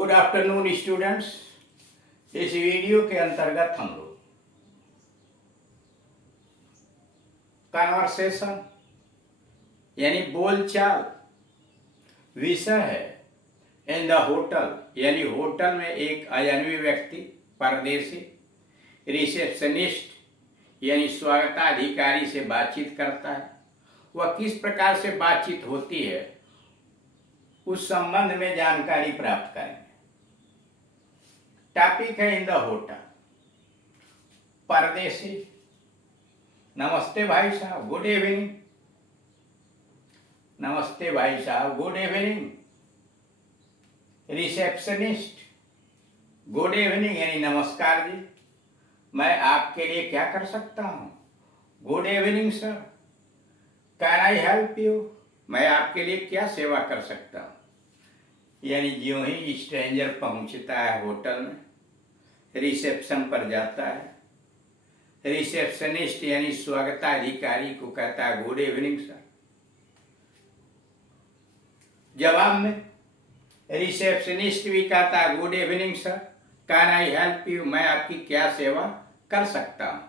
Good afternoon students. इस video के अंतर्गत हम लोग कन्वर्सेशन यानी बोलचाल विषय है इन द होटल यानी होटल में एक अजनबी व्यक्ति परदेसी रिसेप्शनिस्ट यानी स्वागताधिकारी से बातचीत करता है। वह किस प्रकार से बातचीत होती है उस संबंध में जानकारी प्राप्त करेंगे। टॉपिक है इन द होटल। परदेसी, नमस्ते भाई साहब, गुड इवनिंग। नमस्ते भाई साहब, good evening. Receptionist, good evening यानी नमस्कार जी, मैं आपके लिए क्या कर सकता हूँ? Good evening sir, can I help you? मैं आपके लिए क्या सेवा कर सकता हूँ? यानी ज्यों ही स्ट्रेंजर पहुंचता है होटल में, रिसेप्शन पर जाता है, रिसेप्शनिस्ट यानी स्वागताधिकारी को कहता है गुड इवनिंग सर। जवाब में रिसेप्शनिस्ट भी कहता है good evening sir, can I help you? मैं आपकी क्या सेवा कर सकता हूँ?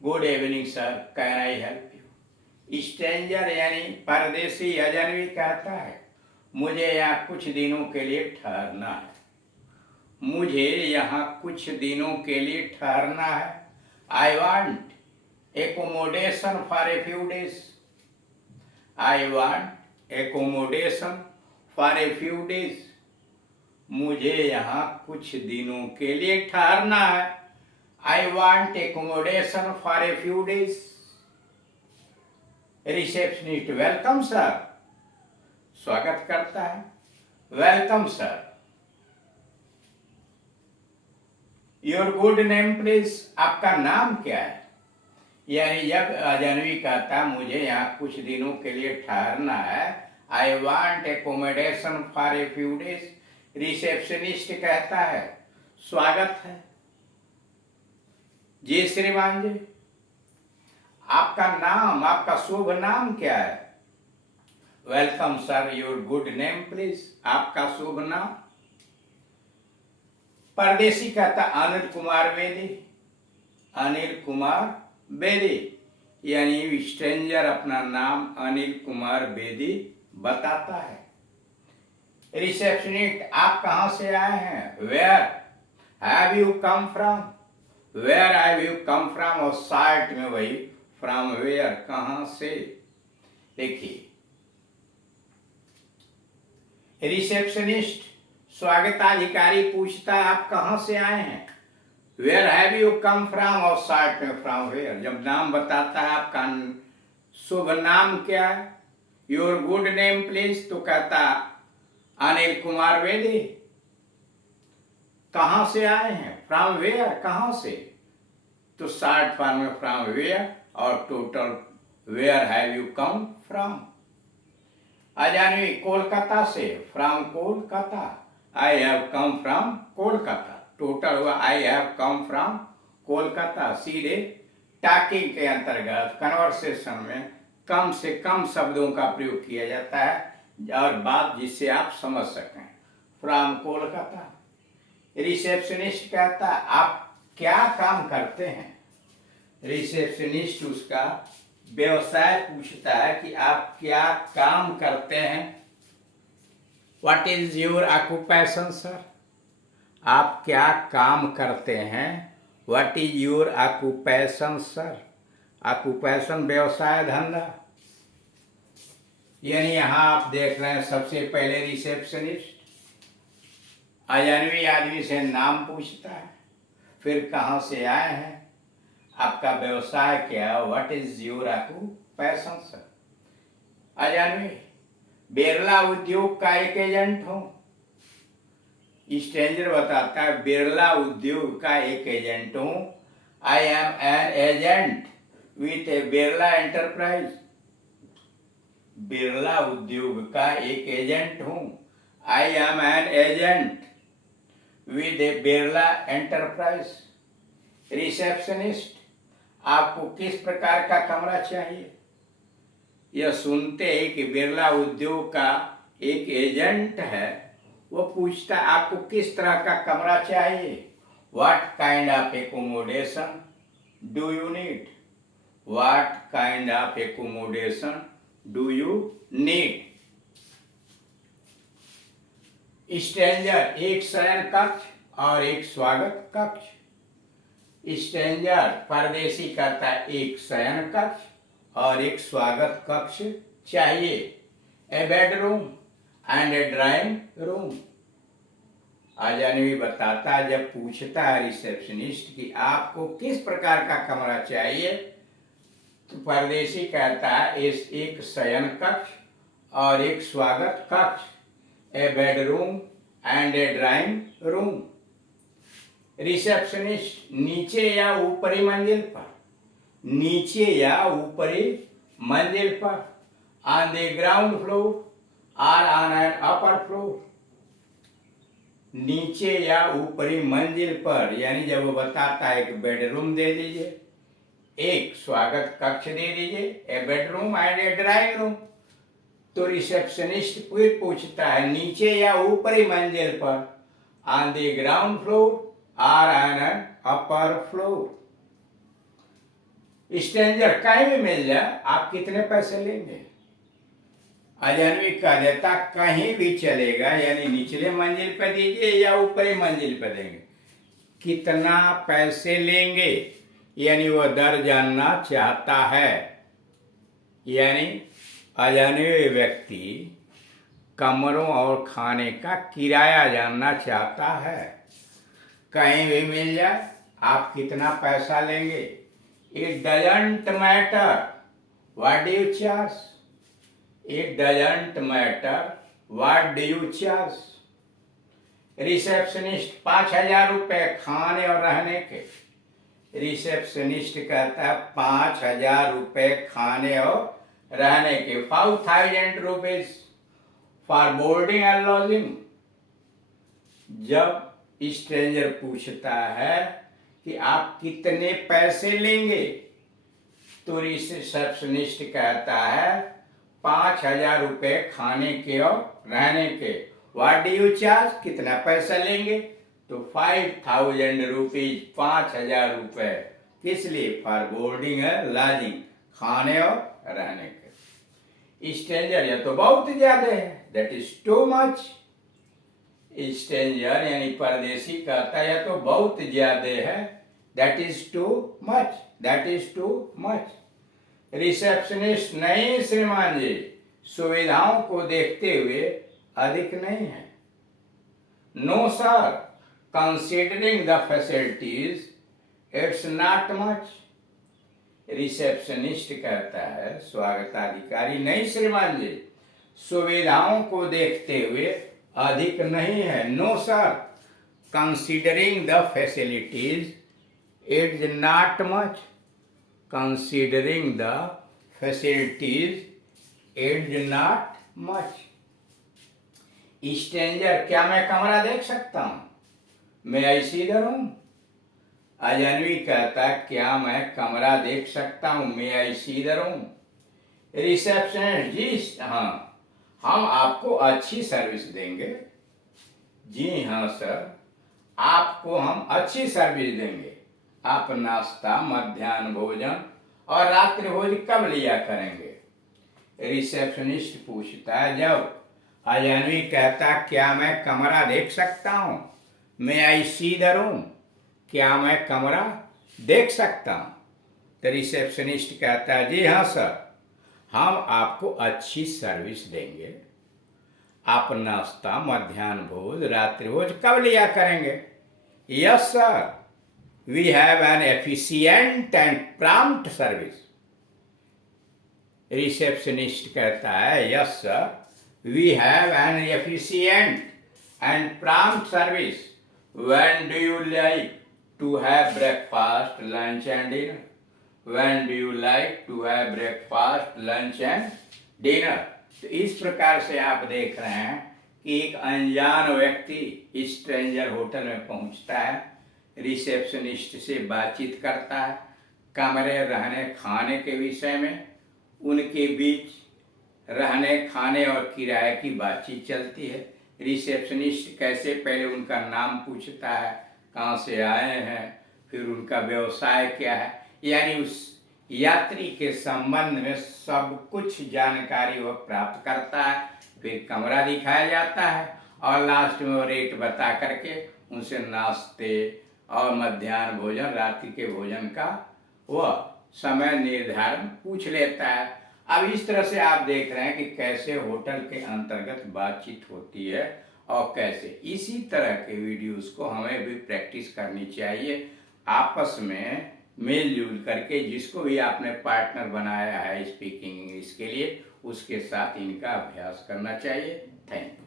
Good evening sir, can I help you? Stranger यानी परदेसी अजनबी कहता है मुझे यहाँ कुछ दिनों के लिए ठहरना है। मुझे यहाँ कुछ दिनों के लिए ठहरना है। I want accommodation for a few days. I want accommodation for a few days. मुझे यहाँ कुछ दिनों के लिए ठहरना है। I want accommodation for a few days. Receptionist, welcome sir, स्वागत करता है, welcome sir. Your good name please, आपका नाम क्या है? यानी जब अजनबी कहता मुझे यहाँ कुछ दिनों के लिए ठहरना है, I want accommodation for a few days, receptionist कहता है स्वागत है जी श्रीमान जी। आपका नाम, आपका शुभ नाम क्या है? Welcome sir, your good name please, आपका शुभ नाम? परदेसी कहता अनिल कुमार बेदी। अनिल कुमार बेदी यानी स्ट्रेंजर अपना नाम अनिल कुमार बेदी बताता है। रिसेप्शनिस्ट, आप कहां से आए हैं? Where have you come from? Where have you come from, और साइट में वही फ्रॉम वेयर, कहां से। देखिए, रिसेप्शनिस्ट स्वागताधिकारी पूछता है आप कहां से आए हैं? Where have you come from, और साइट में फ्रॉम वेयर। जब नाम बताता है आपका शुभ नाम क्या है, योर गुड नेम प्लीज, तो कहता अनिल कुमार बेदी। कहां से आए हैं? फ्रॉम वेयर, कहां से, तो शॉर्ट फॉर्म में फ्रॉम वेयर, और total where have you come from. अजनबी, कोलकाता से, from Kolkata, I have come from Kolkata, total हुआ I have come from Kolkata. सीधे टॉकिंग के अंतर्गत कन्वर्सेशन में कम से कम शब्दों का प्रयोग किया जाता है और बात जिससे आप समझ सकें। फ्रॉम कोलकाता। रिसेप्शनिस्ट कहता आप क्या काम करते हैं? रिसेप्शनिस्ट उसका व्यवसाय पूछता है कि आप क्या काम करते हैं। What is your occupation sir? आप क्या काम करते हैं? What is your occupation sir? Occupation व्यवसाय, धंधा। यानी यहां आप देख रहे हैं सबसे पहले रिसेप्शनिस्ट अजनबी आदमी से नाम पूछता है, फिर कहां से आए हैं, आपका व्यवसाय क्या है, what is your occupation sir. अजनबी, बिरला उद्योग का एक एजेंट हूं। स्ट्रेंजर बताता है बिरला उद्योग का एक एजेंट हूं। I am an agent with A Birla enterprise. Birla उद्योग का एक एजेंट हूं। I am an agent with A Birla enterprise. Receptionist, आपको किस प्रकार का कमरा चाहिए? यह सुनते ही कि बिरला उद्योग का एक एजेंट है, वो पूछता है आपको किस तरह का कमरा चाहिए, what kind of accommodation do you need, what kind of accommodation do you need. Stranger एक शयन कक्ष और एक स्वागत कक्ष। स्ट्रेंजर परदेशी कहता है एक शयन कक्ष और एक स्वागत कक्ष चाहिए, a bedroom and a drawing room. अजनबी बताता है, जब पूछता है रिसेप्शनिस्ट कि आपको किस प्रकार का कमरा चाहिए, तो परदेशी कहता है इस एक शयन कक्ष और एक स्वागत कक्ष, a bedroom and a drawing room. Receptionist नीचे या ऊपरी मंजिल पर, नीचे या ऊपरी मंजिल पर, ऑन द ग्राउंड फ्लोर और ऑन एन अपर फ्लोर। नीचे या ऊपरी मंजिल पर, यानी जब वो बताता है एक बेडरूम दे दीजिए, एक स्वागत कक्ष दे दीजिए, a bedroom and a drawing room, तो रिसेप्शनिस्ट फिर पूछता है नीचे या ऊपरी मंजिल पर, ऑन द ग्राउंड फ्लोर और on an upper floor. Stranger कहीं भी मिल जाए आप कितने पैसे लेंगे। अजनबी कह देता कहीं भी चलेगा, यानी निचले मंजिल पर दीजिए या ऊपरी मंजिल पर देंगे, कितना पैसे लेंगे, यानी वह दर जानना चाहता है। यानी अजनबी व्यक्ति कमरों और खाने का किराया जानना चाहता है। कहीं भी मिल जाए आप कितना पैसा लेंगे। It doesn't matter what do you charge, it doesn't matter what do you charge. Receptionist 5,000 रुपये खाने और रहने के। रिसेप्शनिस्ट कहता है 5,000 रुपये खाने और रहने के, 5,000 rupees for boarding and lodging. जब स्ट्रेंजर पूछता है कि आप कितने पैसे लेंगे, तो रिसेप्शनिस्ट कहता है 5,000 रुपये खाने के और रहने के। व्हाट डू यू चार्ज, कितना पैसा लेंगे, तो 5,000 रुपीज, 5,000 रुपये। किस लिए, फॉर बोर्डिंग एंड लॉजिंग, खाने और रहने के। स्ट्रेंजर यह तो बहुत ज्यादा है, that is too much. Stranger यानी परदेशी कहता है यह तो बहुत ज्यादा है, that is too much, that is too much. Receptionist नहीं श्रीमान जी, सुविधाओं को देखते हुए अधिक नहीं है। No sir, considering the facilities it's not much. Receptionist कहता है स्वागताधिकारी नहीं श्रीमान जी, सुविधाओं को देखते हुए अधिक नहीं है। No sir, considering the facilities it's not much, considering the facilities it's not much. Stranger क्या मैं कमरा देख सकता हूं, मैं ऐसी इधर हूं। अजनबी कहता क्या मैं कमरा देख सकता हूं, मैं ऐसी इधर हूं। रिसेप्शनिस्ट जी हाँ, हम आपको अच्छी सर्विस देंगे। जी हाँ सर, आपको हम अच्छी सर्विस देंगे। आप नाश्ता, मध्याह्न भोजन और रात्रि भोजन कब लिया करेंगे। रिसेप्शनिस्ट पूछता है जब। अजनबी कहता क्या मैं कमरा देख सकता हूँ, मैं ऐसी इधर हूँ, क्या मैं कमरा देख सकता हूँ। तो रिसेप्शनिस्ट कहता है जी हाँ सर, हम आपको अच्छी सर्विस देंगे। आप नाश्ता, मध्याह्न भोज, रात्रि भोज कब लिया करेंगे। Yes sir, we have an efficient and prompt service. Receptionist कहता है yes sir, we have an efficient and prompt service. When do you like to have breakfast, lunch and dinner. When do you like to have breakfast, lunch and dinner? तो इस प्रकार से आप देख रहे हैं कि एक अनजान व्यक्ति स्ट्रेंजर होटल में पहुंचता है, रिसेप्शनिस्ट से बातचीत करता है, कमरे, रहने, खाने के विषय में उनके बीच रहने, खाने और किराए की बातचीत चलती है। रिसेप्शनिस्ट कैसे पहले उनका नाम पूछता है, कहाँ से आए हैं, फिर उनका व्यवसाय क्या है, यानी उस यात्री के संबंध में सब कुछ जानकारी वह प्राप्त करता है। फिर कमरा दिखाया जाता है और लास्ट में वो रेट बता करके उनसे नाश्ते और मध्याह्न भोजन, रात्रि के भोजन का वह समय निर्धारण पूछ लेता है। अब इस तरह से आप देख रहे हैं कि कैसे होटल के अंतर्गत बातचीत होती है और कैसे इसी तरह के वीडियोस को हमें भी प्रैक्टिस करनी चाहिए, आपस में मेल जुल करके। जिसको भी आपने पार्टनर बनाया है स्पीकिंग इंग्लिश के लिए, उसके साथ इनका अभ्यास करना चाहिए। Thank you.